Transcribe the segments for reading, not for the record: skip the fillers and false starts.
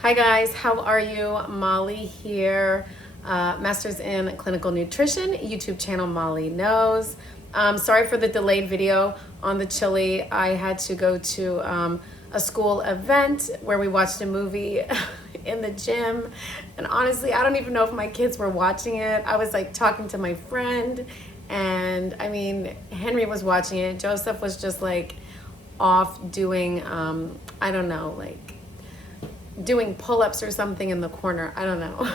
Hi guys, how are you? Molly here, Masters in Clinical Nutrition, YouTube channel Molly Knows. Sorry for the delayed video on the chili. I had to go to a school event where we watched a movie in the gym. And honestly, I don't even know if my kids were watching it. I was like talking to my friend and I mean, Henry was watching it. Joseph was just like off doing, I don't know, like doing pull-ups or something in the corner. I don't know.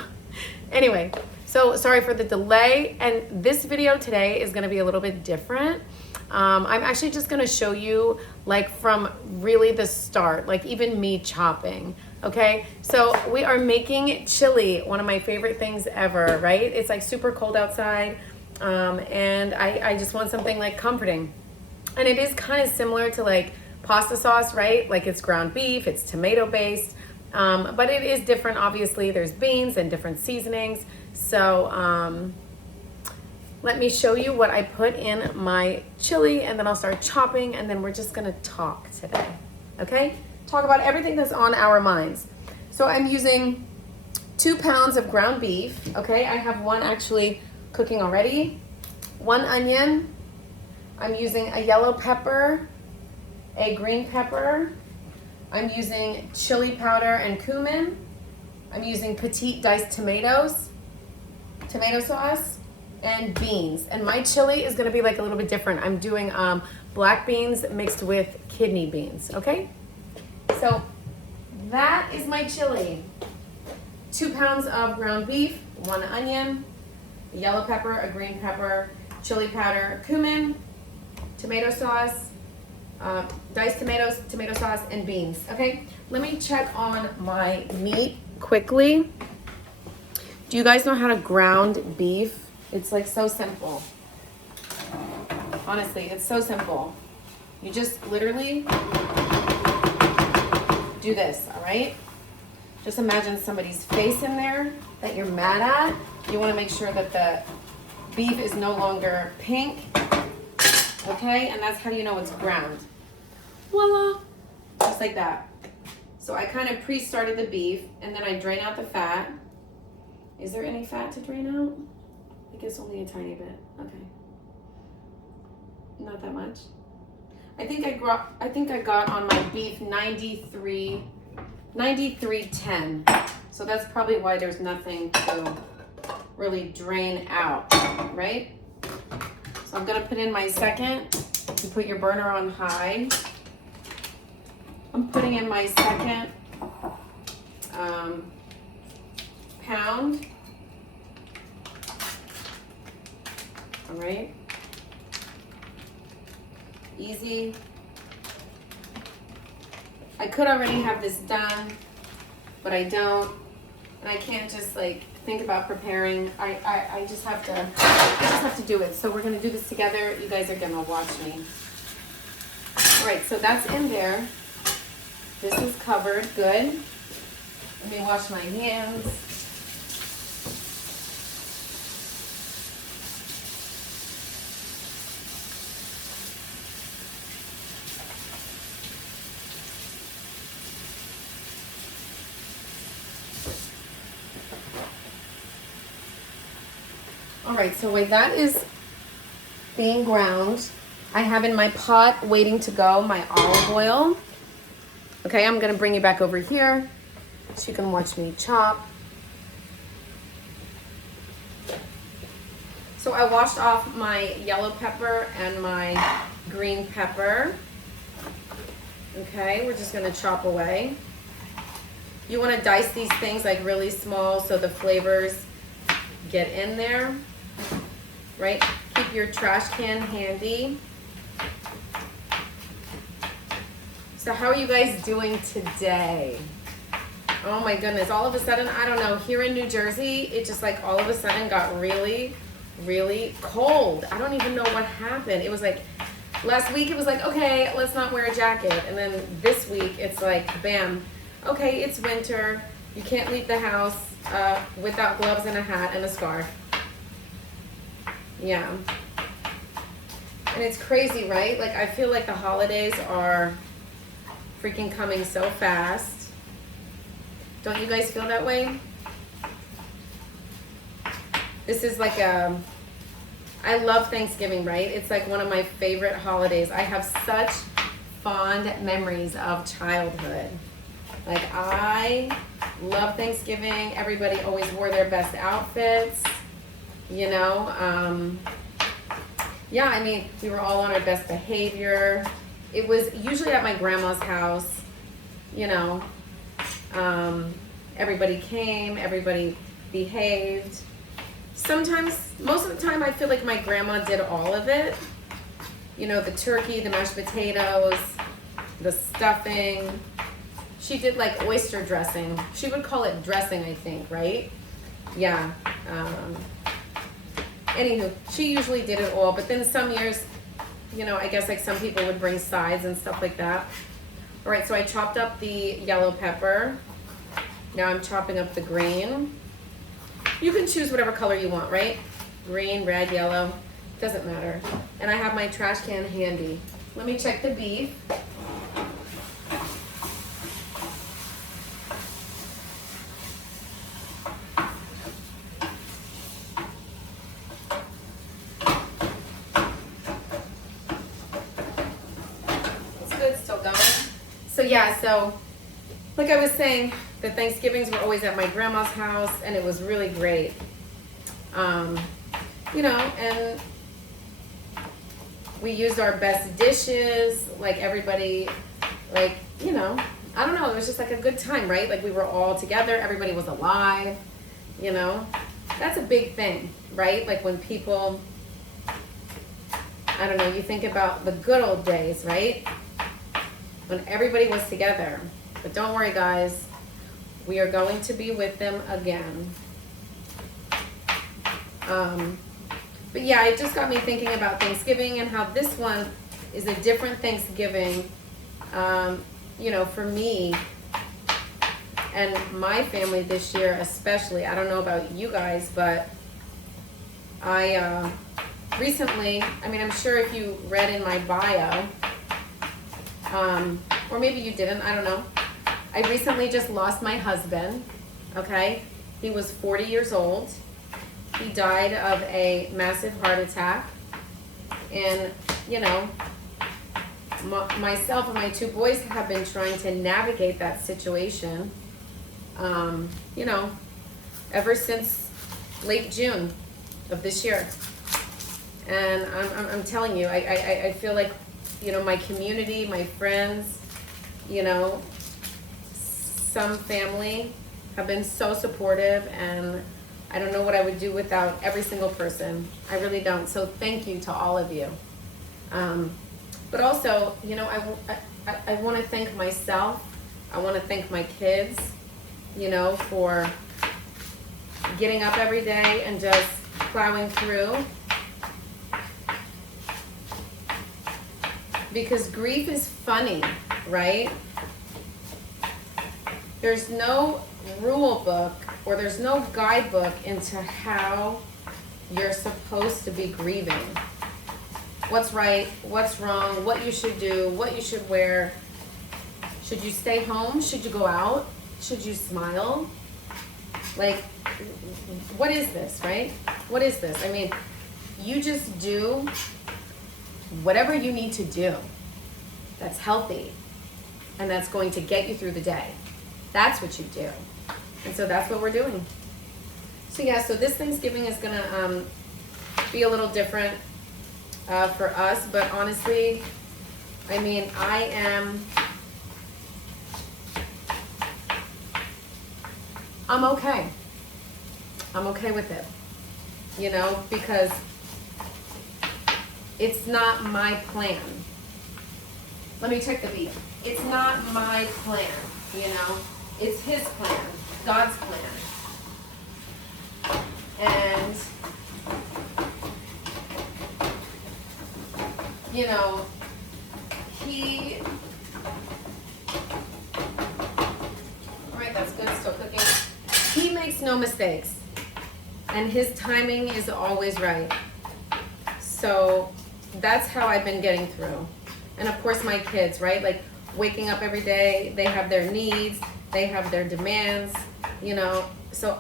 Anyway, so sorry for the delay. And this video today is gonna be a little bit different. I'm actually just gonna show you like from really the start, like even me chopping, okay? So we are making chili, one of my favorite things ever, right? It's like super cold outside and I just want something like comforting. And it is kind of similar to like pasta sauce, right? Like it's ground beef, it's tomato based. But it is different, obviously. There's beans and different seasonings. So let me show you what I put in my chili and then I'll start chopping and then we're just gonna talk today, okay? Talk about everything that's on our minds. So I'm using 2 pounds of ground beef, okay? I have one actually cooking already. 1 onion. I'm using a yellow pepper, a green pepper. I'm using chili powder and cumin. I'm using petite diced tomatoes, tomato sauce, and beans. And my chili is gonna be like a little bit different. I'm doing black beans mixed with kidney beans, okay? So that is my chili. 2 pounds of ground beef, 1 onion, a yellow pepper, a green pepper, chili powder, cumin, tomato sauce, diced tomatoes, tomato sauce, and beans, okay? Let me check on my meat quickly. Do you guys know how to ground beef? It's like so simple. Honestly, it's so simple. You just literally do this, all right? Just imagine somebody's face in there that you're mad at. You wanna make sure that the beef is no longer pink, okay? And that's how you know it's ground. Voila, just like that. So I kind of pre-started the beef and then I drain out the fat. Is there any fat to drain out? I guess only a tiny bit, okay. Not that much. I think I got on my beef 93.10. So that's probably why there's nothing to really drain out, right? So I'm gonna put in my second. You put your burner on high. I'm putting in my second pound. All right. Easy. I could already have this done, but I don't. And I can't just like think about preparing. I just have to do it. So we're gonna do this together. You guys are gonna watch me. All right, so that's in there. This is covered, good. Let me wash my hands. All right, so while that is being ground, I have in my pot waiting to go my olive oil. Okay, I'm gonna bring you back over here so you can watch me chop. So I washed off my yellow pepper and my green pepper. Okay, we're just gonna chop away. You wanna dice these things like really small so the flavors get in there, right? Keep your trash can handy. So how are you guys doing today? Oh my goodness, all of a sudden, I don't know, here in New Jersey, it just like all of a sudden got really, really cold. I don't even know what happened. It was like, last week it was like, okay, let's not wear a jacket. And then this week it's like, bam, okay, it's winter. You can't leave the house without gloves and a hat and a scarf. Yeah. And it's crazy, right? Like I feel like the holidays are freaking coming so fast. Don't you guys feel that way? This is like I love Thanksgiving, right? It's like one of my favorite holidays. I have such fond memories of childhood. Like, I love Thanksgiving. Everybody always wore their best outfits, you know. Yeah, I mean, we were all on our best behavior. It was usually at my grandma's house, you know. Everybody came, everybody behaved. Sometimes, most of the time, I feel like my grandma did all of it. You know, the turkey, the mashed potatoes, the stuffing. She did like oyster dressing. She would call it dressing, I think, right? Yeah. Anywho, she usually did it all. But then some years, you know, I guess like some people would bring sides and stuff like that. All right, so I chopped up the yellow pepper. Now I'm chopping up the green. You can choose whatever color you want, right? Green, red, yellow, doesn't matter. And I have my trash can handy. Let me check the beef. It's good, still going. So yeah, so like I was saying, the Thanksgivings were always at my grandma's house, and it was really great. You know, and we used our best dishes, like everybody, like, you know, I don't know, it was just like a good time, right? Like we were all together, everybody was alive, you know. That's a big thing, right? Like when people, I don't know, you think about the good old days, right? When everybody was together. But don't worry, guys. We are going to be with them again. But yeah, it just got me thinking about Thanksgiving and how this one is a different Thanksgiving, you know, for me and my family this year especially. I don't know about you guys, but I recently, I mean, I'm sure if you read in my bio, or maybe you didn't, I don't know. I recently just lost my husband, okay? He was 40 years old. He died of a massive heart attack. And, you know, myself and my two boys have been trying to navigate that situation, you know, ever since late June of this year. And I'm telling you, I feel like, you know, my community, my friends, you know, some family have been so supportive, and I don't know what I would do without every single person. I really don't. So thank you to all of you. But also, you know, I want to thank myself. I want to thank my kids, you know, for getting up every day and just plowing through. Because grief is funny, right? There's no rule book or there's no guidebook into how you're supposed to be grieving. What's right, what's wrong, what you should do, what you should wear. Should you stay home? Should you go out? Should you smile? Like, what is this, right? What is this? I mean, you just do whatever you need to do that's healthy and that's going to get you through the day. That's what you do. And so that's what we're doing. So yeah, so this Thanksgiving is gonna be a little different for us, but honestly, I mean, I'm okay. I'm okay with it, you know, because it's not my plan. Let me check the beat. It's not my plan, you know. It's his plan, God's plan. And, you know, all right, that's good, still cooking. He makes no mistakes, and his timing is always right. So that's how I've been getting through. And of course my kids, right? Like waking up every day, they have their needs. they have their demands, you know, so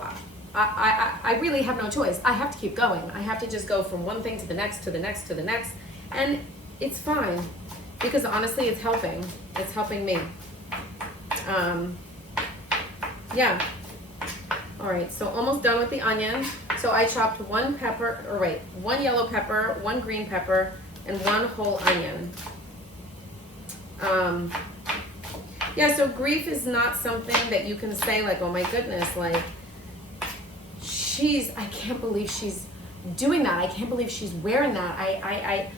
I really have no choice. I have to keep going. I have to just go from one thing to the next, to the next, to the next. And it's fine because honestly, it's helping. It's helping me. Yeah. All right, so almost done with the onion. So I chopped one yellow pepper, one green pepper, and one whole onion. Yeah, so grief is not something that you can say like, oh my goodness, like, I can't believe she's doing that. I can't believe she's wearing that.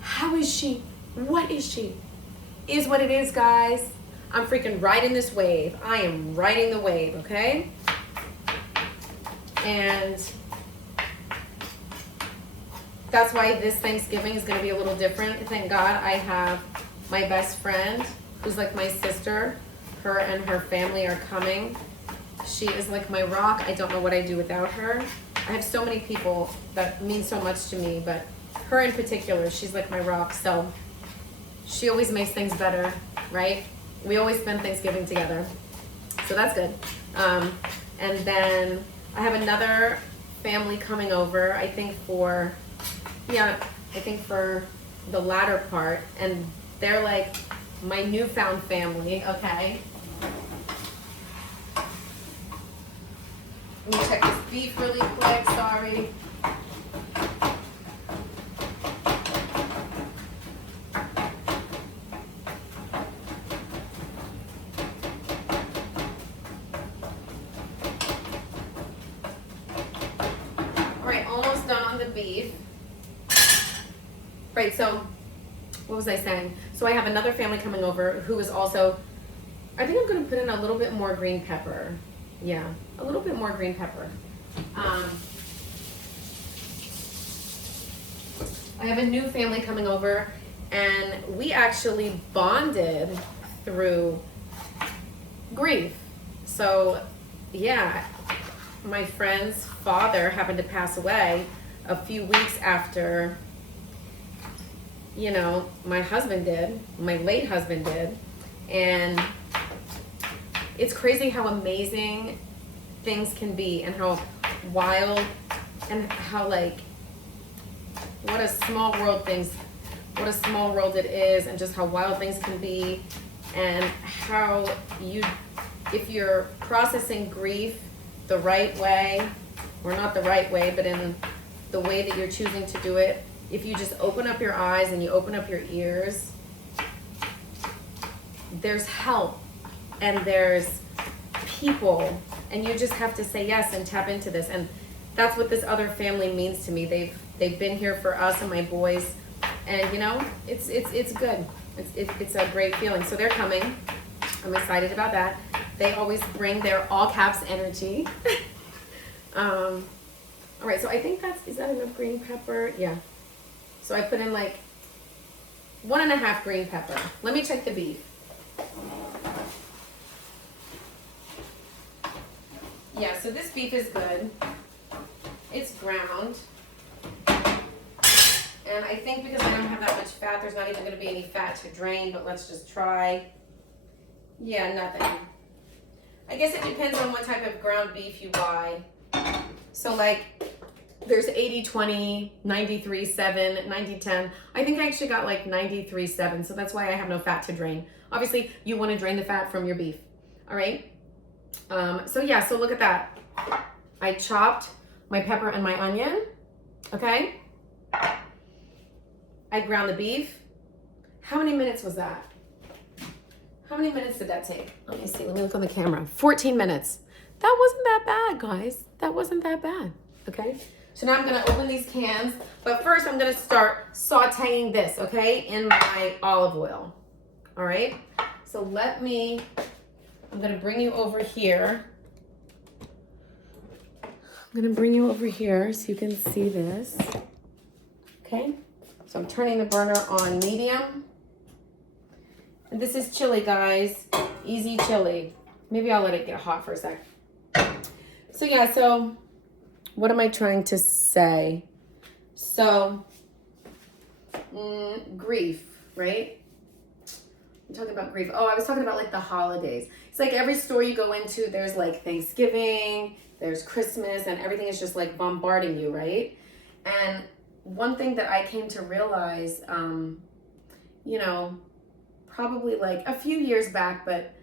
How is she? What is she? Is what it is, guys. I'm freaking riding this wave. I am riding the wave, okay? And that's why this Thanksgiving is going to be a little different. Thank God I have my best friend, who's like my sister. Her and her family are coming. She is like my rock. I don't know what I'd do without her. I have so many people that mean so much to me, but her in particular, she's like my rock. So she always makes things better, right? We always spend Thanksgiving together. So that's good. And then I have another family coming over, I think for the latter part. And they're like my newfound family, okay? Let me check this beef really quick, sorry. Alright, almost done on the beef. Right, so what was I saying? So I have another family coming over who is also, I think I'm going to put in a little bit more green pepper. Yeah, a little bit more green pepper. I have a new family coming over, and we actually bonded through grief. So, yeah, my friend's father happened to pass away a few weeks after, you know, my husband did, my late husband did, and it's crazy how amazing things can be and how wild and how like what a small world it is, and just how wild things can be, and how if you're processing grief the right way, or not the right way, but in the way that you're choosing to do it, if you just open up your eyes and you open up your ears, there's help and there's people, and you just have to say yes and tap into this. And that's what this other family means to me. They've been here for us and my boys, and you know, it's good. It's a great feeling. So they're coming. I'm excited about that. They always bring their all caps energy. All right, so I think is that enough green pepper? Yeah. So I put in like 1.5 green pepper. Let me check the beef. Yeah, so this beef is good. It's ground. And I think because I don't have that much fat, there's not even going to be any fat to drain, but let's just try. Yeah, nothing. I guess it depends on what type of ground beef you buy. So like, there's 80-20, 93-7, 90-10. I think I actually got like 93-7, so that's why I have no fat to drain. Obviously, you want to drain the fat from your beef. All right? So yeah, so look at that. I chopped my pepper and my onion, okay? I ground the beef. How many minutes was that? How many minutes did that take? Let me see, let me look on the camera. 14 minutes. That wasn't that bad, guys. That wasn't that bad, okay? So now I'm gonna open these cans, but first I'm gonna start sauteing this, okay, in my olive oil, all right? So I'm gonna bring you over here. I'm gonna bring you over here so you can see this, okay? So I'm turning the burner on medium. And this is chili, guys, easy chili. Maybe I'll let it get hot for a sec. So yeah, so what am I trying to say? So, grief, right? I'm talking about grief. Oh, I was talking about like the holidays. It's like every store you go into, there's like Thanksgiving, there's Christmas, and everything is just like bombarding you, right? And one thing that I came to realize, you know, probably like a few years back, but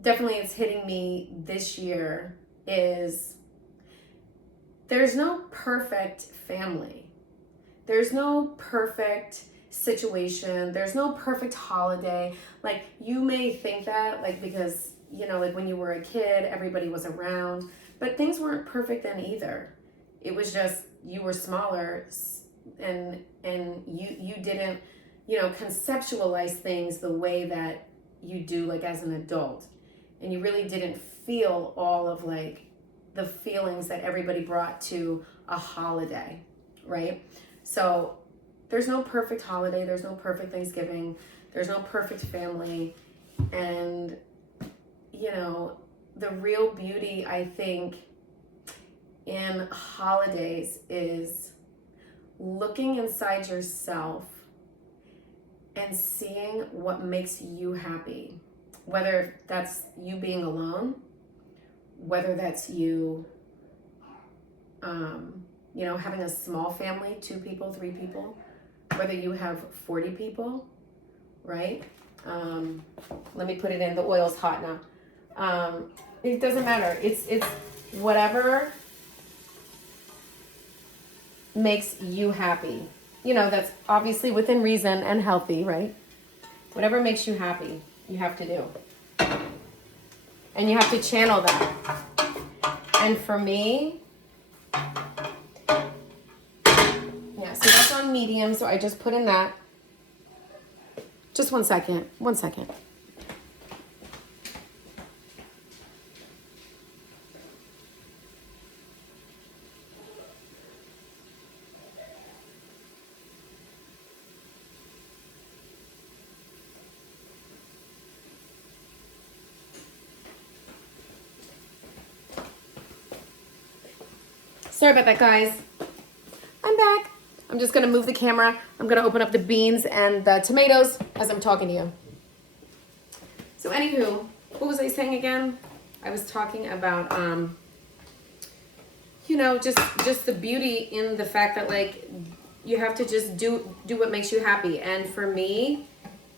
definitely it's hitting me this year, is there's no perfect family. There's no perfect situation. There's no perfect holiday. Like, you may think that, like, because, you know, like when you were a kid, everybody was around, but things weren't perfect then either. It was just, you were smaller, and you didn't, you know, conceptualize things the way that you do, like, as an adult. And you really didn't feel all of, like, the feelings that everybody brought to a holiday, right? So there's no perfect holiday, there's no perfect Thanksgiving, there's no perfect family. And, you know, the real beauty, I think, in holidays is looking inside yourself and seeing what makes you happy. Whether that's you being alone, whether that's you, you know, having a small family, 2 people, 3 people, whether you have 40 people, right? Let me put it in, the oil's hot now. It doesn't matter. It's whatever makes you happy. You know, that's obviously within reason and healthy, right? Whatever makes you happy, you have to do. And you have to channel that. And for me, yeah, so that's on medium, so I just put in that. Just 1 second, 1 second. Sorry about that, guys. I'm back. I'm just gonna move the camera. I'm gonna open up the beans and the tomatoes as I'm talking to you. So anywho, what was I saying again? I was talking about, you know, just the beauty in the fact that, like, you have to just do what makes you happy. And for me,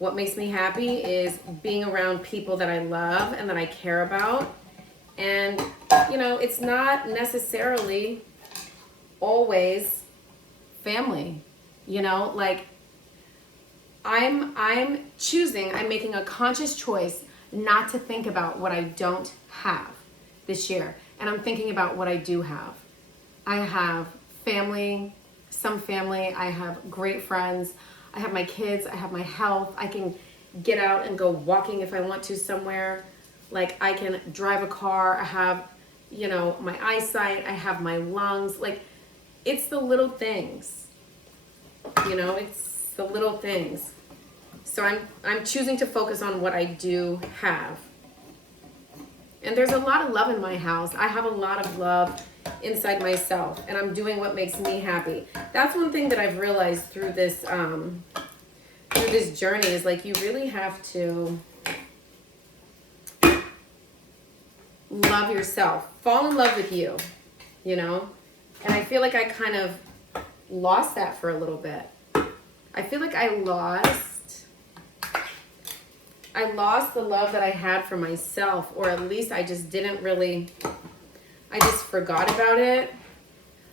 what makes me happy is being around people that I love and that I care about. And, you know, it's not necessarily always family, you know, like I'm making a conscious choice not to think about what I don't have this year. And I'm thinking about what I do have. I have family, some family, I have great friends, I have my kids, I have my health, I can get out and go walking if I want to somewhere. Like, I can drive a car, I have, you know, my eyesight, I have my lungs. Like, it's the little things, you know, it's the little things. So I'm choosing to focus on what I do have. And there's a lot of love in my house. I have a lot of love inside myself, and I'm doing what makes me happy. That's one thing that I've realized through this journey is, like, you really have to love yourself, fall in love with you, you know? And I feel like I kind of lost that for a little bit. I feel like I lost the love that I had for myself, or at least I just didn't really, I just forgot about it.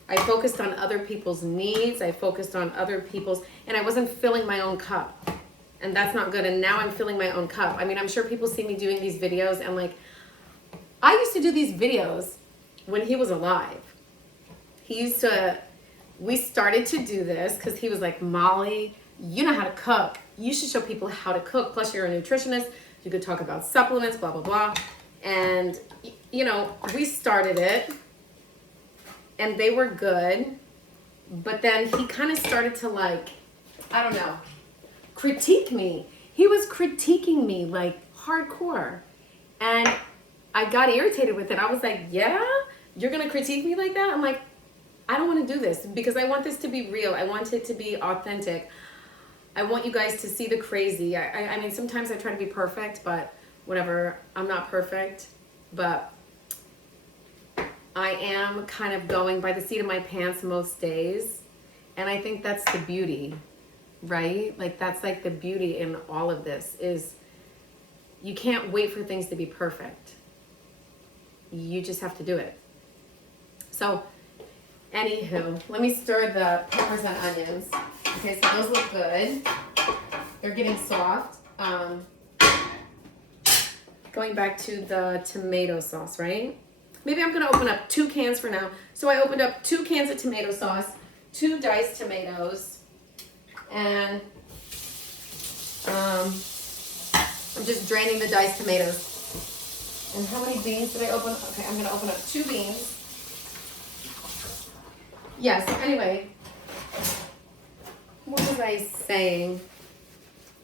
I focused on other people's needs. I focused on other people's, and I wasn't filling my own cup. And that's not good. And now I'm filling my own cup. I mean, I'm sure people see me doing these videos, and, like, I used to do these videos when he was alive. We started to do this because he was like, Molly, you know how to cook. You should show people how to cook. Plus, you're a nutritionist. You could talk about supplements, blah, blah, blah. And, you know, we started it, and they were good. But then he kind of started to, like, I don't know, critique me. He was critiquing me, like, hardcore. And I got irritated with it. I was like, yeah, you're going to critique me like that? I'm like, I don't want to do this because I want this to be real. I want it to be authentic. I want you guys to see the crazy. I mean, sometimes I try to be perfect, but whatever. I'm not perfect, but I am kind of going by the seat of my pants most days. And I think that's the beauty, right? Like that's like the beauty in all of this is you can't wait for things to be perfect. You just have to do it. So anywho, let me stir the peppers and onions. Okay, so those look good. They're getting soft. Going back to the tomato sauce, right? Maybe I'm gonna open up 2 cans for now. So I opened up 2 cans of tomato sauce, 2 diced tomatoes, and I'm just draining the diced tomatoes. And how many beans did I open? Okay, I'm gonna open up 2 beans. Yes, anyway, what was I saying?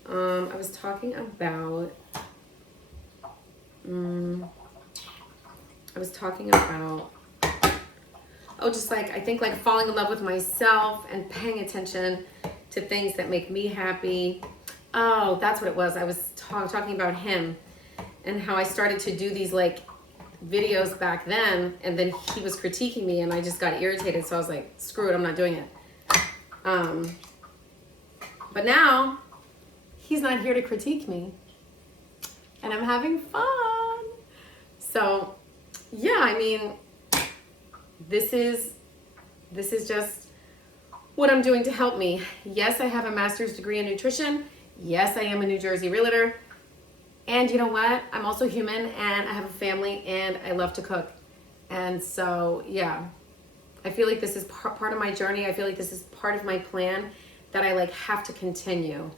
I was talking about, just like, I think like falling in love with myself and paying attention to things that make me happy. Oh, that's what it was. I was talking about him and how I started to do these like videos back then, and then he was critiquing me and I just got irritated. So I was like, screw it, I'm not doing it. But now he's not here to critique me and I'm having fun. So yeah, I mean, this is just what I'm doing to help me. Yes, I have a master's degree in nutrition. Yes, I am a New Jersey realtor. And you know what? I'm also human and I have a family and I love to cook. And so, yeah, I feel like this is part of my journey. I feel like this is part of my plan that I like have to continue.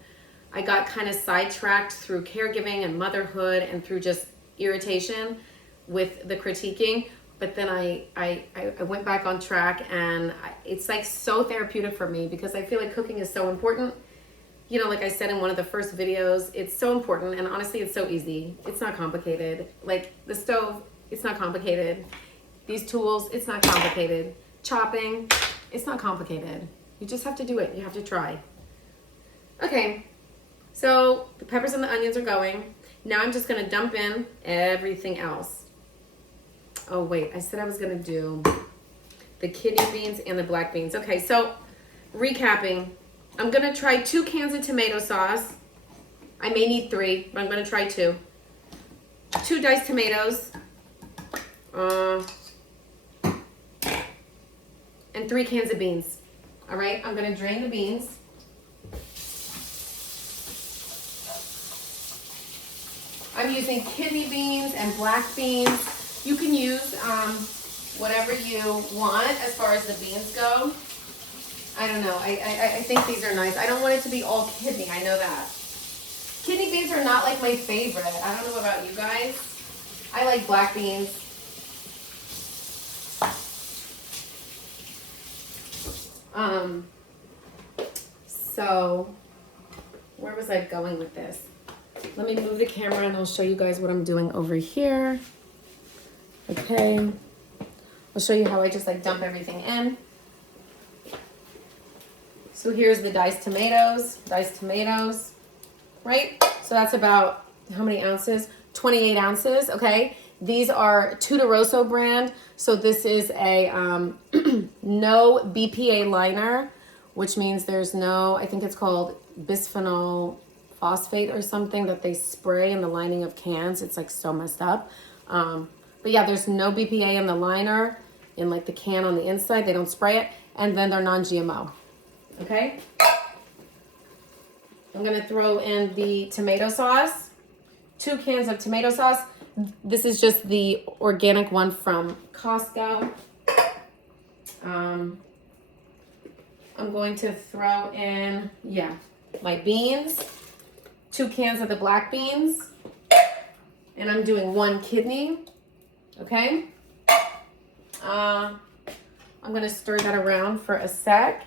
I got kind of sidetracked through caregiving and motherhood and through just irritation with the critiquing. But then I went back on track, and it's like so therapeutic for me because I feel like cooking is so important. You know, like I said in one of the first videos, it's so important, and honestly, it's so easy. It's not complicated. Like the stove, it's not complicated. These tools, it's not complicated. Chopping, it's not complicated. You just have to do it. You have to try. Okay, so the peppers and the onions are going. Now I'm just gonna dump in everything else. Oh wait, I said I was gonna do the kidney beans and the black beans. Okay, so recapping, I'm gonna try 2 cans of tomato sauce. I may need 3, but I'm gonna try 2. 2 diced tomatoes. And 3 cans of beans. All right, I'm gonna drain the beans. I'm using kidney beans and black beans. You can use whatever you want as far as the beans go. I don't know. I think these are nice. I don't want it to be all kidney. I know that. Kidney beans are not like my favorite. I don't know about you guys. I like black beans. So where was I going with this? Let me move the camera and I'll show you guys what I'm doing over here. Okay, I'll show you how I just like dump everything in. So here's the diced tomatoes, right? So that's about how many ounces? 28 ounces, okay? These are Tuda Rosso brand. So this is a no BPA liner, which means there's no, I think it's called bisphenol phosphate or something that they spray in the lining of cans. It's like so messed up. But yeah, there's no BPA in the liner, in like the can on the inside. They don't spray it. And then they're non-GMO. Okay? I'm gonna throw in the tomato sauce. 2 cans of tomato sauce. This is just the organic one from Costco. I'm going to throw in, my beans. 2 cans of the black beans. And I'm doing 1 kidney. Okay? I'm gonna stir that around for a sec.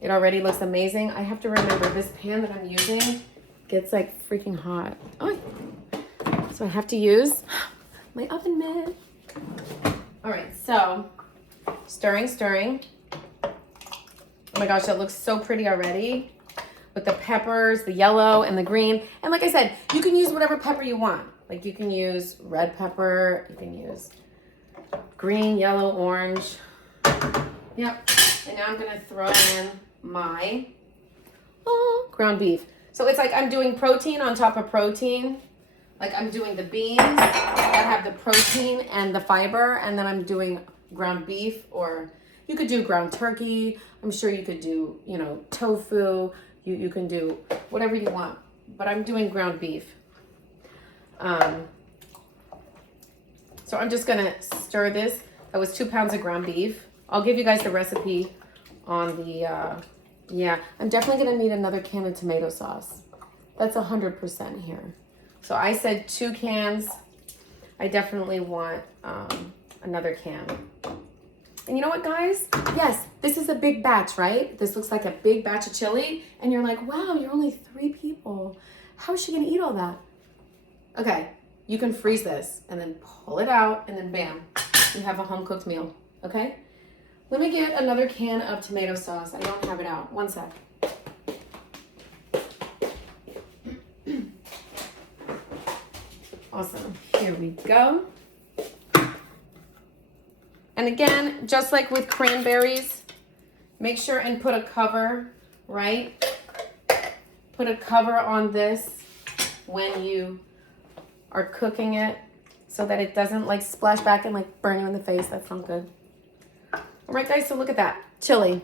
It already looks amazing. I have to remember this pan that I'm using gets like freaking hot. Oh, so I have to use my oven mitt. All right, so stirring. Oh my gosh, that looks so pretty already. with the peppers, the yellow and the green. And like I said, you can use whatever pepper you want. Like you can use red pepper, you can use green, yellow, orange. Yep. And now I'm gonna throw in my ground beef. So it's like I'm doing protein on top of protein. Like I'm doing the beans that have the protein and the fiber, and then I'm doing ground beef, or you could do ground turkey. I'm sure you could do, you know, tofu. You can do whatever you want, but I'm doing ground beef. So I'm just gonna stir this. That was 2 pounds of ground beef. I'll give you guys the recipe on the, yeah, I'm definitely gonna need another can of tomato sauce. That's 100% here. So I said 2 cans. I definitely want another can. And you know what, guys? Yes, this is a big batch, right? This looks like a big batch of chili. And you're like, wow, you're only 3 people. How is she gonna eat all that? Okay, you can freeze this and then pull it out and then bam, you have a home-cooked meal, okay? Let me get another can of tomato sauce. I don't have it out. One sec. Awesome. Here we go. And again, just like with cranberries, make sure and put a cover, right? Put a cover on this when you are cooking it so that it doesn't like splash back and like burn you in the face. That's not good. All right, guys, so look at that. Chili.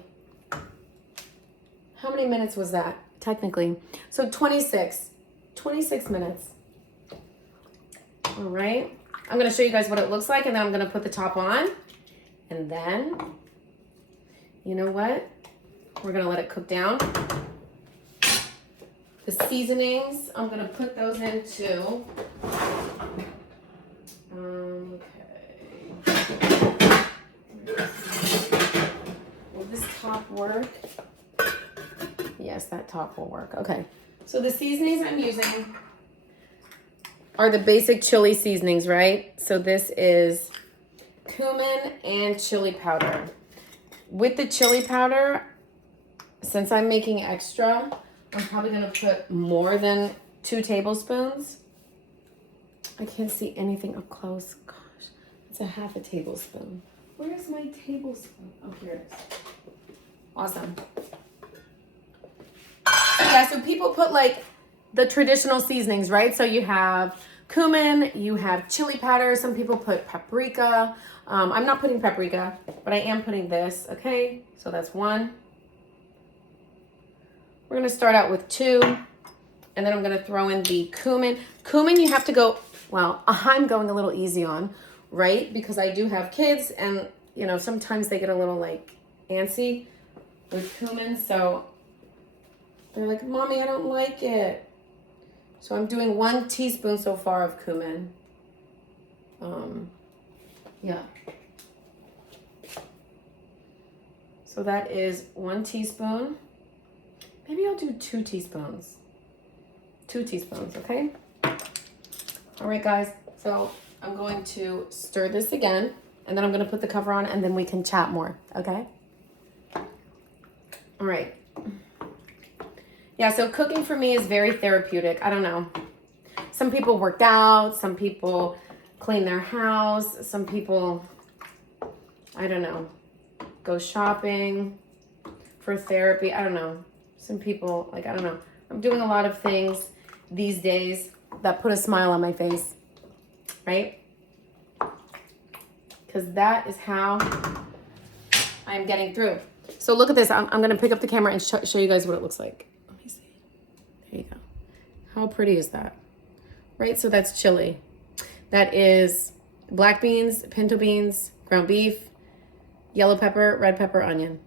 How many minutes was that, technically? So 26 minutes. All right. I'm going to show you guys what it looks like, and then I'm going to put the top on. And then, you know what? We're going to let it cook down. The seasonings, I'm going to put those into, will this top work? Yes, that top will work. Okay. So the seasonings I'm using are the basic chili seasonings, right? So this is cumin and chili powder. With the chili powder, since I'm making extra, I'm probably gonna put more than 2 tablespoons. I can't see anything up close. Gosh, it's a half a tablespoon. Where is my tablespoon? Oh, here it is. Awesome. Yeah, so people put like the traditional seasonings, right? So you have cumin, you have chili powder. Some people put paprika. I'm not putting paprika, but I am putting this, okay? So that's 1. We're gonna start out with 2, and then I'm gonna throw in the cumin. Cumin, you have to go, well, I'm going a little easy on, right? Because I do have kids, and you know, sometimes they get a little like antsy with cumin, so they're like, Mommy, I don't like it. So I'm doing 1 teaspoon so far of cumin. Yeah. So that is 1 teaspoon. Maybe I'll do 2 teaspoons. 2 teaspoons, okay? All right, guys. So I'm going to stir this again, and then I'm going to put the cover on, and then we can chat more, okay? All right. Yeah, so cooking for me is very therapeutic. I don't know. Some people work out. Some people clean their house. Some people, I don't know, go shopping for therapy. I don't know. Some people, like, I don't know. I'm doing a lot of things these days that put a smile on my face, right? Because that is how I'm getting through. So look at this. I'm going to pick up the camera and show you guys what it looks like. Let me see. There you go. How pretty is that? Right? So that's chili. That is black beans, pinto beans, ground beef, yellow pepper, red pepper, onion,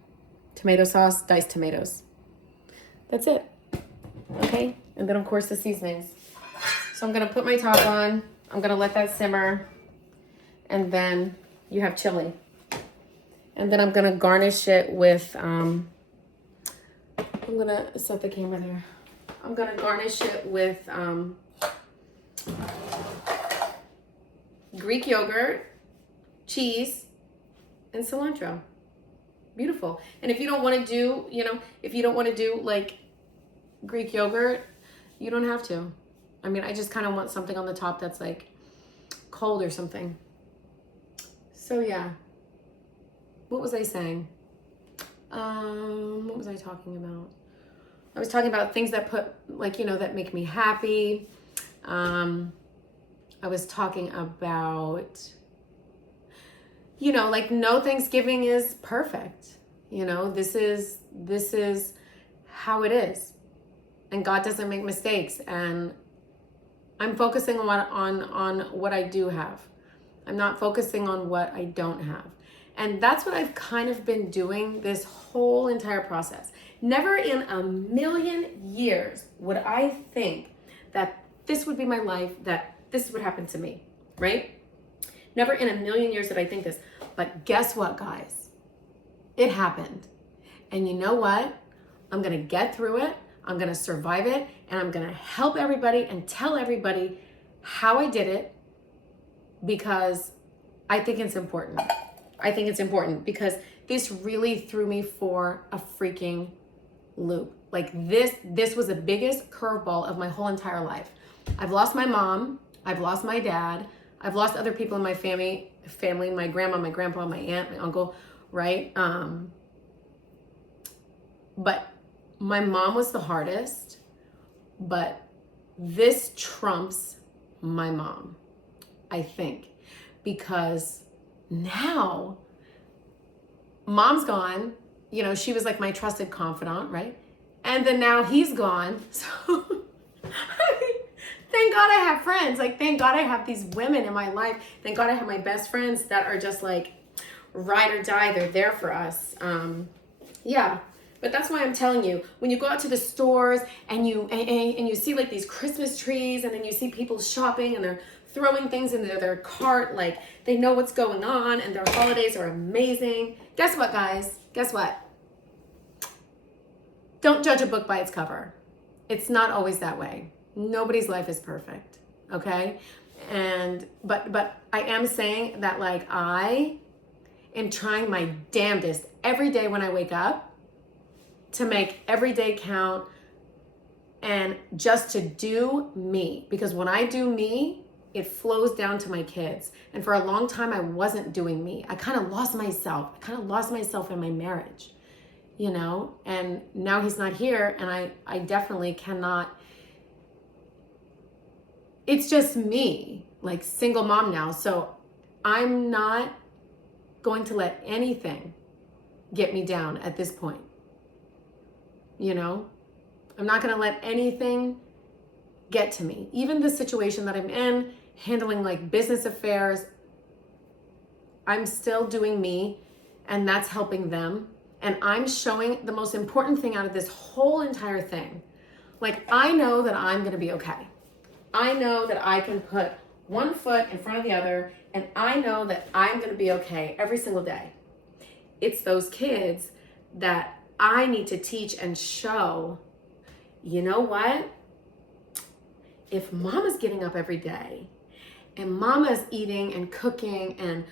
tomato sauce, diced tomatoes. That's it. Okay? And then, of course, the seasonings. So I'm going to put my top on. I'm going to let that simmer. And then you have chili. And then I'm going to garnish it with, I'm going to set the camera there. I'm going to garnish it with Greek yogurt, cheese, and cilantro. Beautiful. And if you don't want to do, you know, if you don't want to do like Greek yogurt, you don't have to. I mean, I just kind of want something on the top that's like cold or something. So yeah, what was I saying? What was I talking about? I was talking about things that put, like, you know, that make me happy. I was talking about, you know, like, no Thanksgiving is perfect. You know, this is how it is. And God doesn't make mistakes. And I'm focusing on what I do have. I'm not focusing on what I don't have. And that's what I've kind of been doing this whole entire process. Never in a million years would I think that this would be my life, that this would happen to me, right? Never in a million years did I think this. But guess what, guys? It happened. And you know what? I'm going to get through it. I'm going to survive it. And I'm going to help everybody and tell everybody how I did it, because I think it's important. I think it's important because this really threw me for a freaking loop. Like, this was the biggest curveball of my whole entire life. I've lost my mom. I've lost my dad. I've lost other people in my family, my grandma, my grandpa, my aunt, my uncle, right? But my mom was the hardest, but this trumps my mom, I think, because now mom's gone. You know, she was like my trusted confidant, right? And then now he's gone. So thank God I have friends. Like, thank God I have these women in my life. Thank God I have my best friends that are just like ride or die. They're there for us. Yeah. But that's why I'm telling you, when you go out to the stores and you see like these Christmas trees, and then you see people shopping and they're throwing things into their cart, like they know what's going on and their holidays are amazing. Guess what, guys? Guess what? Don't judge a book by its cover. It's not always that way. Nobody's life is perfect, okay? And but I am saying that, like, I am trying my damnedest every day when I wake up to make every day count and just to do me. Because when I do me, it flows down to my kids. And for a long time, I wasn't doing me. I kind of lost myself. I kind of lost myself in my marriage, you know? And now he's not here, and I definitely cannot. It's just me, like, single mom now. So I'm not going to let anything get me down at this point. You know, I'm not going to let anything get to me. Even the situation that I'm in, handling like business affairs, I'm still doing me, and that's helping them. And I'm showing the most important thing out of this whole entire thing. Like, I know that I'm going to be okay. I know that I can put one foot in front of the other, and I know that I'm going to be okay every single day. It's those kids that I need to teach and show, you know what? If mama's getting up every day and mama's eating and cooking and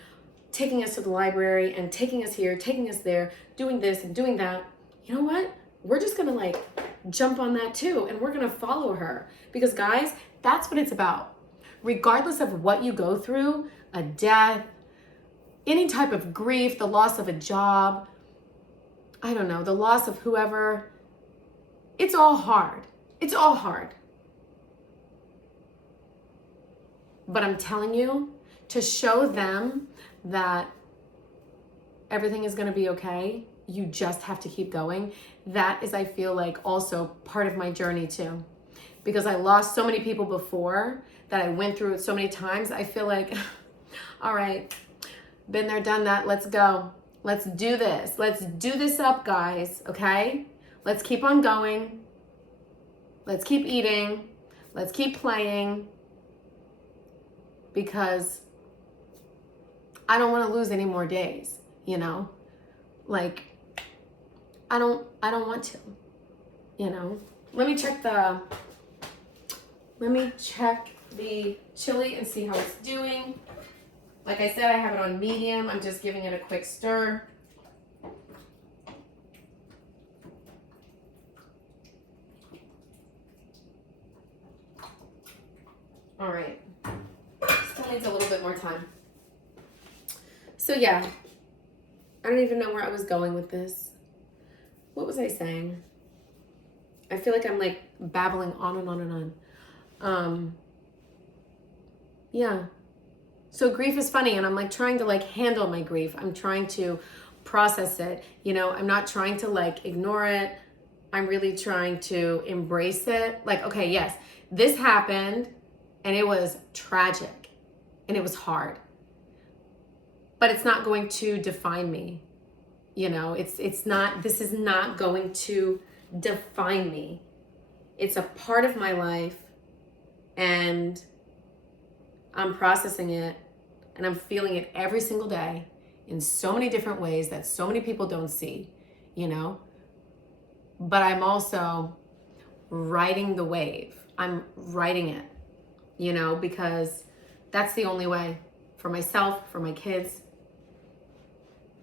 taking us to the library and taking us here, taking us there, doing this and doing that, you know what? We're just gonna like jump on that too, and we're gonna follow her. Because guys, that's what it's about. Regardless of what you go through, a death, any type of grief, the loss of a job, I don't know, the loss of whoever, it's all hard. It's all hard. But I'm telling you, to show them that everything is going to be okay, you just have to keep going. That is, I feel like, also part of my journey too. Because I lost so many people before, that I went through it so many times. I feel like, all right, been there, done that, let's go. Let's do this. Let's do this up, guys, okay? Let's keep on going. Let's keep eating. Let's keep playing. Because I don't want to lose any more days, you know? Like, I don't want to, you know? Let me check the chili and see how it's doing. Like I said, I have it on medium. I'm just giving it a quick stir. All right. Still needs a little bit more time. So yeah, I don't even know where I was going with this. What was I saying? I feel like I'm like babbling on and on and on. Yeah. So grief is funny, and I'm like trying to like handle my grief. I'm trying to process it. You know, I'm not trying to like ignore it. I'm really trying to embrace it. Like, okay, yes, this happened and it was tragic and it was hard. But it's not going to define me. You know, it's not, this is not going to define me. It's a part of my life, and I'm processing it, and I'm feeling it every single day in so many different ways that so many people don't see, you know? But I'm also riding the wave. I'm riding it, you know, because that's the only way for myself, for my kids,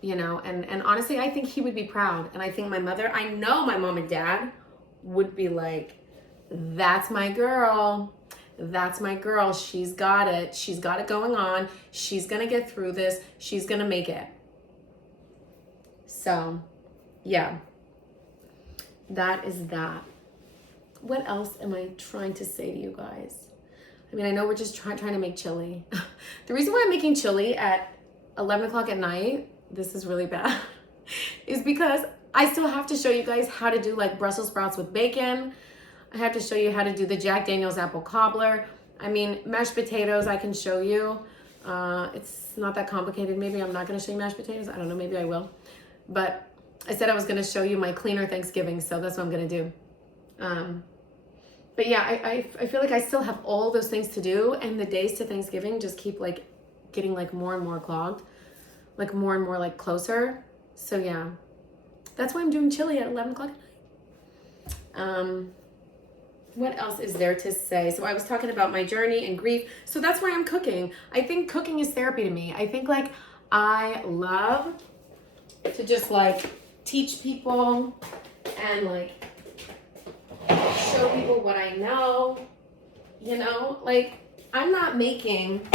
you know, and honestly, I think he would be proud. And I think my mother, I know my mom and dad would be like, that's my girl. That's my girl. She's got it. She's got it going on. She's going to get through this. She's going to make it. So, yeah, that is that. What else am I trying to say to you guys? I mean, I know we're just trying to make chili. The reason why I'm making chili at 11 o'clock at night, this is really bad, is because I still have to show you guys how to do like Brussels sprouts with bacon. I have to show you how to do the Jack Daniel's apple cobbler. I mean, mashed potatoes I can show you. It's not that complicated. Maybe I'm not going to show you mashed potatoes. I don't know. Maybe I will. But I said I was going to show you my cleaner Thanksgiving, so that's what I'm going to do. But yeah, I feel like I still have all those things to do, and the days to Thanksgiving just keep like getting like more and more clogged, like more and more like closer. So yeah, that's why I'm doing chili at 11 o'clock at night. What else is there to say? So I was talking about my journey and grief. So that's why I'm cooking. I think cooking is therapy to me. I think like I love to just like teach people and like show people what I know, you know, like I'm not making,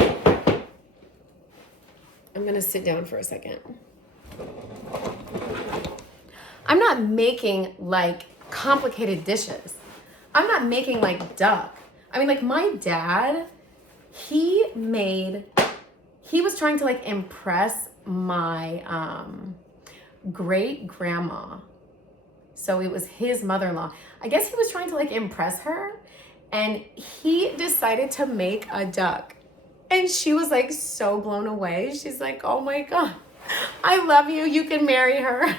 I'm gonna sit down for a second. I'm not making like complicated dishes. I'm not making like duck. I mean, like my dad, he was trying to like impress my great grandma. So it was his mother-in-law. I guess he was trying to like impress her, and he decided to make a duck. And she was like so blown away. She's like, oh my God, I love you. You can marry her.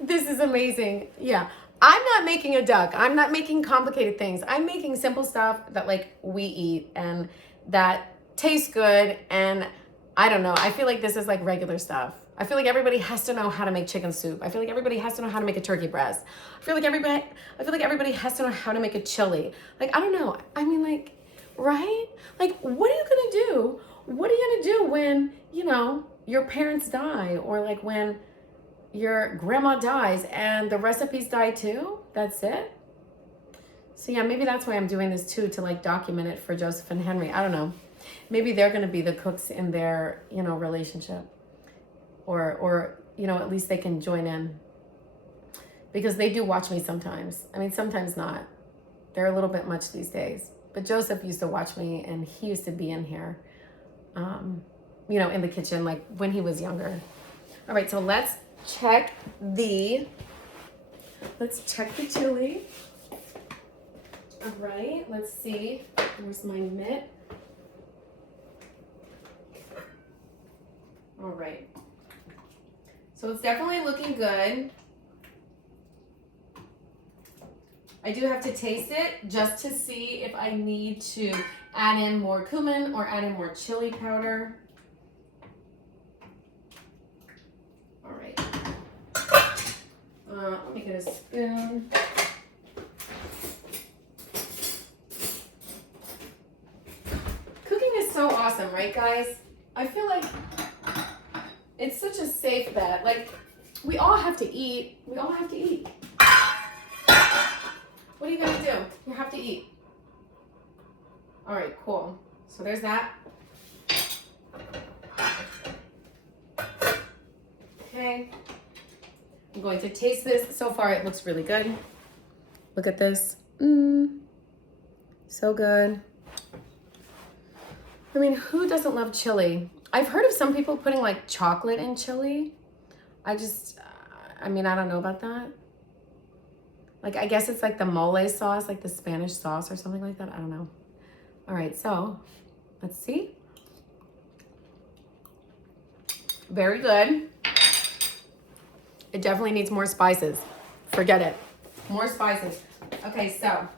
This is amazing. Yeah. I'm not making a duck. I'm not making complicated things. I'm making simple stuff that like we eat and that tastes good. And I don't know. I feel like this is like regular stuff. I feel like everybody has to know how to make chicken soup. I feel like everybody has to know how to make a turkey breast. I feel like everybody has to know how to make a chili. Like, I don't know. I mean, like, right? Like, what are you going to do? What are you going to do when, you know, your parents die, or like when your grandma dies and the recipes die too? That's it. So yeah, maybe that's why I'm doing this too, to like document it for Joseph and Henry. I don't know. Maybe they're going to be the cooks in their, you know, relationship, or, you know, at least they can join in, because they do watch me sometimes. I mean, sometimes not. They're a little bit much these days, but Joseph used to watch me, and he used to be in here, you know, in the kitchen, like when he was younger. All right. So let's check the chili. All right, let's see. Where's my mitt? All right. So it's definitely looking good. I do have to taste it just to see if I need to add in more cumin or add in more chili powder. All right. Let me get a spoon. Cooking is so awesome, right, guys? I feel like it's such a safe bet. Like, we all have to eat. We all have to eat. What are you gonna do? You have to eat. All right, cool. So there's that. Okay. I'm going to taste this. So far, it looks really good. Look at this. So good. I mean, who doesn't love chili? I've heard of some people putting like chocolate in chili. I mean, I don't know about that. Like, I guess it's like the mole sauce, like the Spanish sauce or something like that. I don't know. All right, so let's see. Very good. It definitely needs more spices. Forget it. More spices. Okay, so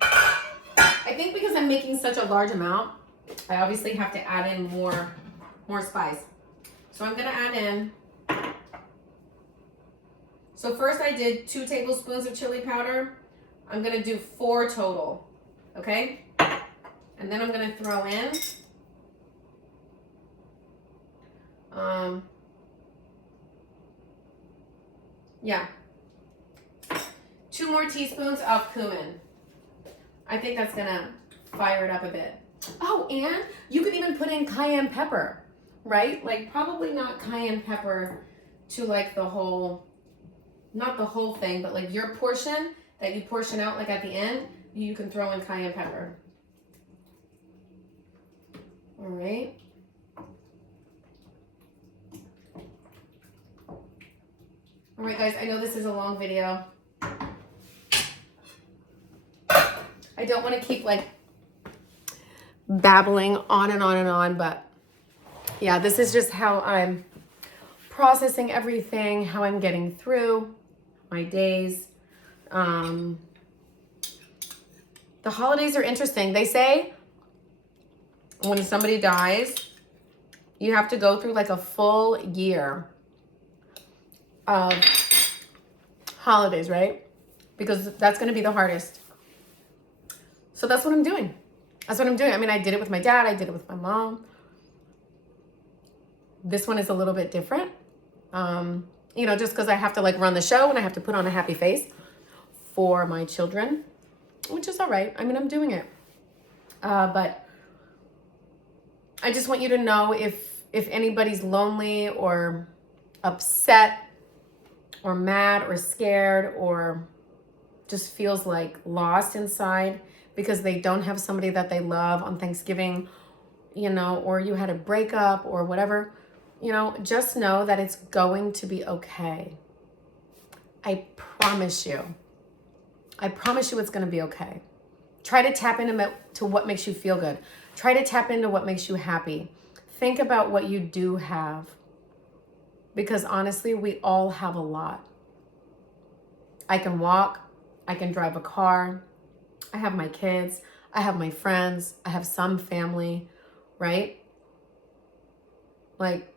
I think because I'm making such a large amount, I obviously have to add in more spice. So I'm gonna add in, so first I did 2 tablespoons of chili powder. I'm gonna do 4 total, okay? And then I'm gonna throw in, yeah, 2 more teaspoons of cumin. I think that's gonna fire it up a bit. Oh, and you could even put in cayenne pepper, right? Like probably not cayenne pepper to like the whole, not the whole thing, but like your portion that you portion out like at the end, you can throw in cayenne pepper. All right. All right, guys, I know this is a long video. I don't want to keep like babbling on and on and on, but yeah, this is just how I'm processing everything, how I'm getting through my days. The holidays are interesting. They say when somebody dies, you have to go through like a full year of holidays, right? Because that's going to be the hardest. So that's what I'm doing. That's what I'm doing. I mean, I did it with my dad. I did it with my mom. This one is a little bit different. You know, just because I have to like run the show and I have to put on a happy face for my children, which is all right. I mean, I'm doing it. But I just want you to know if anybody's lonely or upset or mad or scared or just feels like lost inside because they don't have somebody that they love on Thanksgiving, you know, or you had a breakup or whatever, you know, just know that it's going to be okay. I promise you. I promise you it's going to be okay. Try to tap into what makes you feel good. Try to tap into what makes you happy. Think about what you do have. Because honestly, we all have a lot. I can walk. I can drive a car. I have my kids. I have my friends. I have some family, right? Like,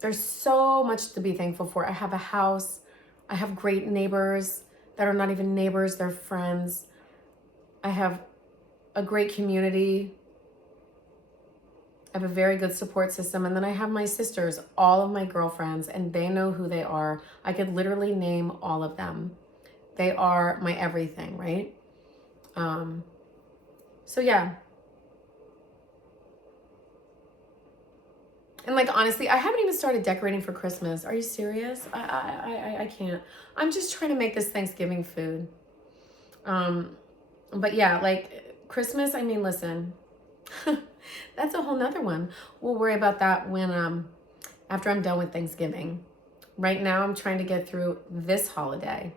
there's so much to be thankful for. I have a house. I have great neighbors that are not even neighbors, they're friends. I have a great community. I have a very good support system. And then I have my sisters, all of my girlfriends, and they know who they are. I could literally name all of them. They are my everything, right? So yeah. And like, honestly, I haven't even started decorating for Christmas. Are you serious? I can't. I'm just trying to make this Thanksgiving food. But yeah, like Christmas, I mean, listen, that's a whole nother one. We'll worry about that when, after I'm done with Thanksgiving. Right now, I'm trying to get through this holiday,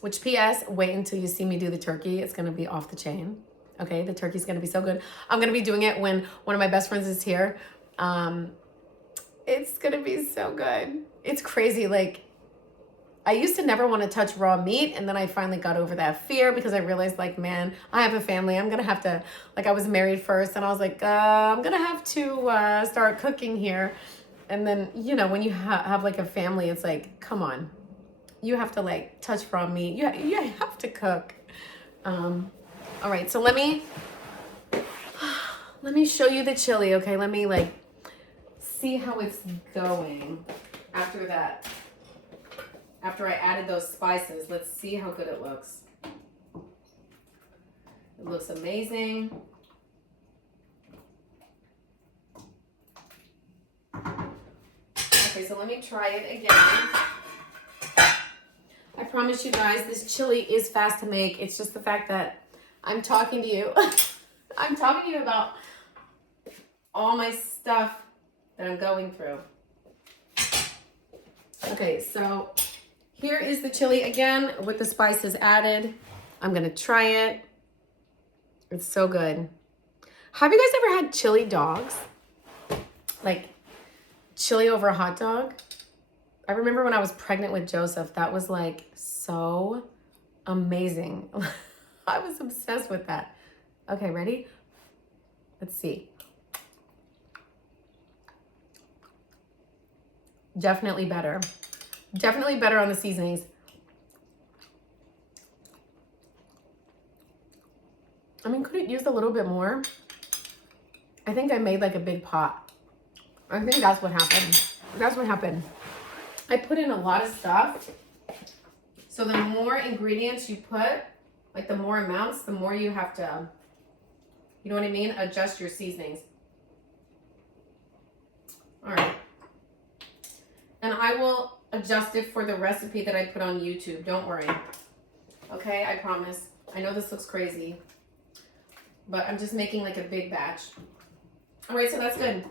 which PS, wait until you see me do the turkey. It's going to be off the chain. Okay. The turkey's going to be so good. I'm going to be doing it when one of my best friends is here. It's gonna be so good. It's crazy. Like, I used to never want to touch raw meat, and then I finally got over that fear because I realized, like, man, I have a family. I'm gonna have to, like, I was married first, and I was like, I'm gonna have to start cooking here. And then, you know, when you have like a family, it's like, come on, you have to like touch raw meat. You have to cook. All right, so let me show you the chili. Okay, let me like see how it's going after that. After I added those spices, let's see how good it looks. It looks amazing. Okay, so let me try it again. I promise you guys, this chili is fast to make. It's just the fact that I'm talking to you. I'm talking to you about all my stuff that I'm going through. Okay, so here is the chili again with the spices added. I'm gonna try it. It's so good. Have you guys ever had chili dogs? Like chili over a hot dog? I remember when I was pregnant with Joseph, that was like so amazing. I was obsessed with that. Okay, ready? Let's see. Definitely better. Definitely better on the seasonings. I mean, could it use a little bit more? I think I made like a big pot. I think that's what happened. That's what happened. I put in a lot of stuff. So the more ingredients you put, like the more amounts, the more you have to, you know what I mean? Adjust your seasonings. All right. And I will adjust it for the recipe that I put on YouTube. Don't worry. Okay, I promise. I know this looks crazy, but I'm just making like a big batch. All right, so that's good.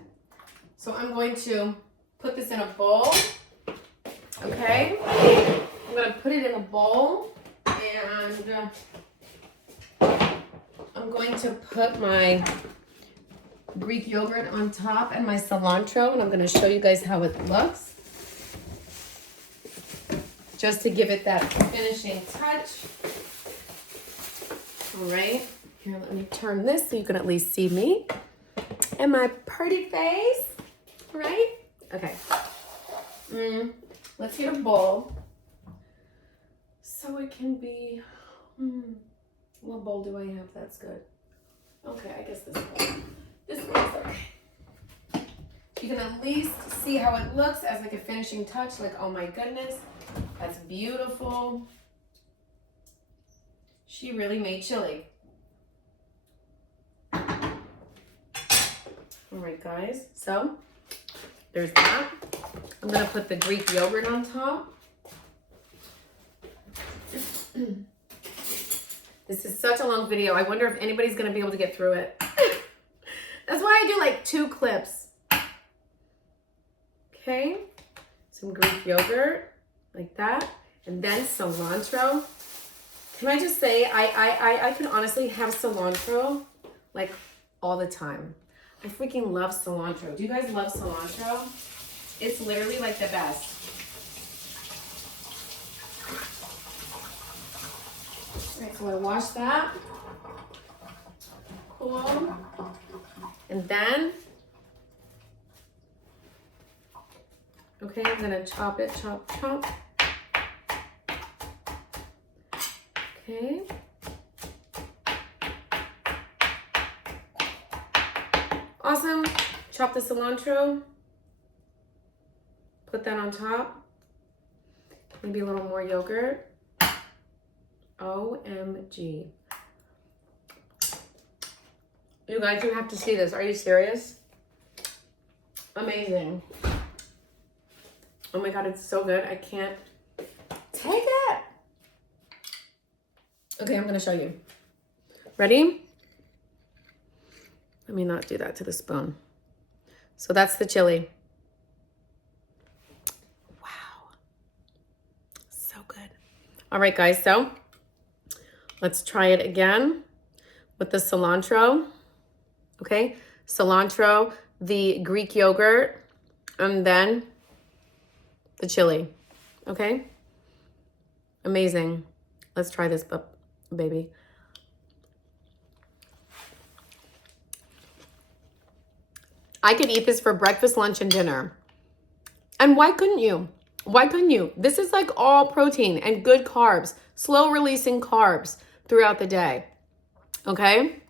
So I'm going to put this in a bowl. Okay, I'm gonna put it in a bowl, and I'm going to put my Greek yogurt on top and my cilantro, and I'm gonna show you guys how it looks, just to give it that finishing touch. All right, here, let me turn this so you can at least see me and my pretty face, right? Okay. Let's get a bowl so it can be, what bowl do I have? That's good. Okay, I guess this bowl. This bowl's okay. You can at least see how it looks as like a finishing touch. Like, oh my goodness, that's beautiful. She really made chili. All right, guys, so there's that. I'm gonna put the Greek yogurt on top. This is such a long video. I wonder if anybody's gonna be able to get through it. That's why I do like 2 clips. Okay, some Greek yogurt, like that. And then cilantro. Can I just say, I can honestly have cilantro like all the time. I freaking love cilantro. Do you guys love cilantro? It's literally like the best. All right, so I wash that. Cool. And then, okay, I'm gonna chop it, chop. Okay. Awesome. Chop the cilantro. Put that on top. Maybe a little more yogurt. OMG. You guys, you have to see this. Are you serious? Amazing. Oh my God, it's so good. I can't take it. Okay, I'm gonna show you. Ready? Let me not do that to the spoon. So that's the chili. Wow. So good. All right, guys, so let's try it again with the cilantro. Okay, cilantro, the Greek yogurt, and then the chili. Okay, amazing. Let's try this, baby. I could eat this for breakfast, lunch, and dinner. And why couldn't you? Why couldn't you? This is like all protein and good carbs, slow releasing carbs throughout the day. Okay?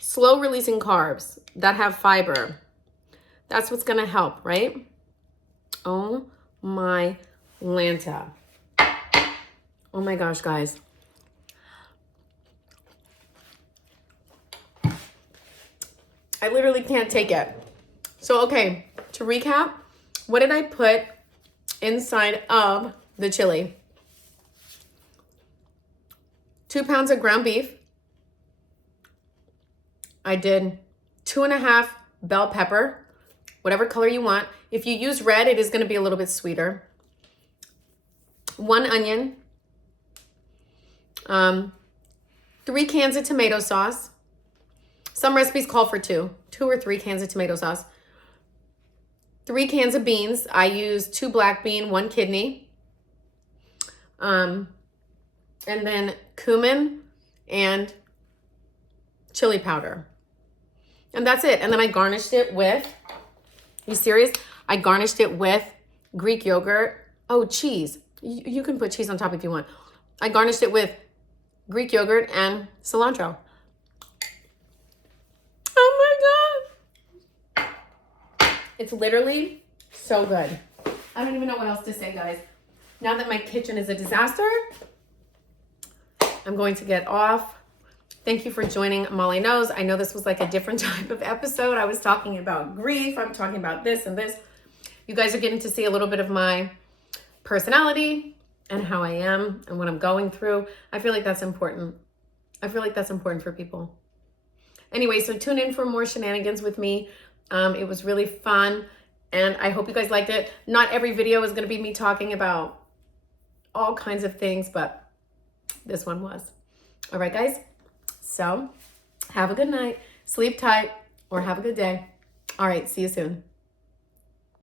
Slow releasing carbs that have fiber. That's what's gonna help, right? Oh my Lanta. Oh my gosh, guys. I literally can't take it. So, okay, to recap, what did I put inside of the chili? 2 pounds of ground beef. I did 2.5 bell pepper, whatever color you want. If you use red, it is going to be a little bit sweeter. 1 onion. 3 cans of tomato sauce. Some recipes call for 2 or 3 cans of tomato sauce. 3 cans of beans. I use 2 black bean, 1 kidney. And then cumin and chili powder. And that's it. And then I garnished it with, you serious? I garnished it with Greek yogurt. Oh, cheese. You can put cheese on top if you want. I garnished it with Greek yogurt and cilantro. Oh my God. It's literally so good. I don't even know what else to say, guys. Now that my kitchen is a disaster, I'm going to get off. Thank you for joining Molly Knows. I know this was like a different type of episode. I was talking about grief. I'm talking about this and this. You guys are getting to see a little bit of my personality and how I am and what I'm going through. I feel like that's important. I feel like that's important for people. Anyway, so tune in for more shenanigans with me. It was really fun, and I hope you guys liked it. Not every video is going to be me talking about all kinds of things, but this one was. All right, guys. So have a good night, sleep tight, or have a good day. All right, see you soon.